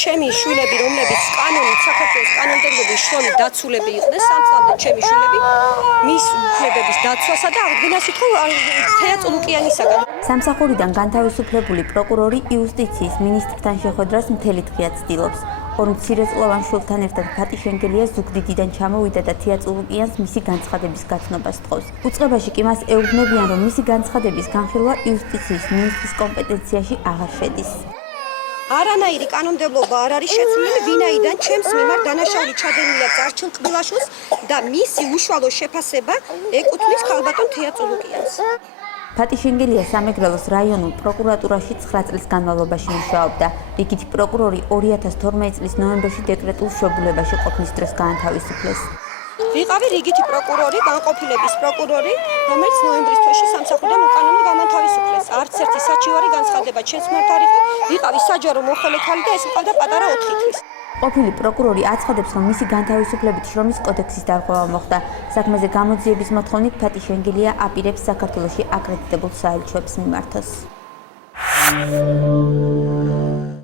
ჩემი შვილები, რომლებიც საქართველოს კანონმდებლობის შრომით დაცულები იყვნენ, სამწლამდე ჩემი შვილები მის უფლებების დაცვასა და აღდგენას უთხოვ თეა წულუკიანისაგან. სამსახურიდან განთავისუფლებული პროკურორი იუსტიციის მინისტრთან შეხვედრას მთელი დღე ცდილობს. ორ მცირეწლოვან შვილთან ერთად ფატი შენგელია ზუგდიდიდან ჩამოვიდა და თეა წულუკიანს მისი განცხადების გაცნობას თხოვს. უწყებაში კი მას ეუბნებიან, რომ მისი განცხადების განხილვა იუსტიციის მინისტრის კომპეტენციაში აღარ შედის. არანაირი კანონმდებლობა არ არის შეცვლილი, ვინაიდან ჩემს მიმართ დანაშაული ჩადენილია წარჩილ კბილაშვილს და მისი უშუალო შეფასება ეკუთვნის ქალბატონ თეა წულუკიანს. ფატი შენგელია სამეგრელოს რაიონულ პროკურატურაში 9 წლის განმავლობაში მუშაობდა. რიგითი პროკურორი 2012 წლის ნოემბერში დეკრეტულ შობულებაში ყოფნის დროს გაანთავისუფლეს. ვიყავი რიგითი პროკურორი, განყოფილების პროკურორი, რომელიც ნოემბრის თვეში სამსახურიდან უკანონოდ გამანთავისუფლეს. არც ერთი საჩივარი განცხადება ჩემს მიმართ არ იყო. ვიყავი საჯარო მოხელე ქალი და ეს მყავდა პატარა 4 თვის. ყოფილი პროკურორი აცხადებს, რომ მისი განთავისუფლებით შრომის კოდექსის დარღვევა მოხდა. საქმეზე გამოძიების მოთხოვნით ფატი შენგელია აპირებს საქართველოში აკრედიტებულ საელჩოებს მიმართოს.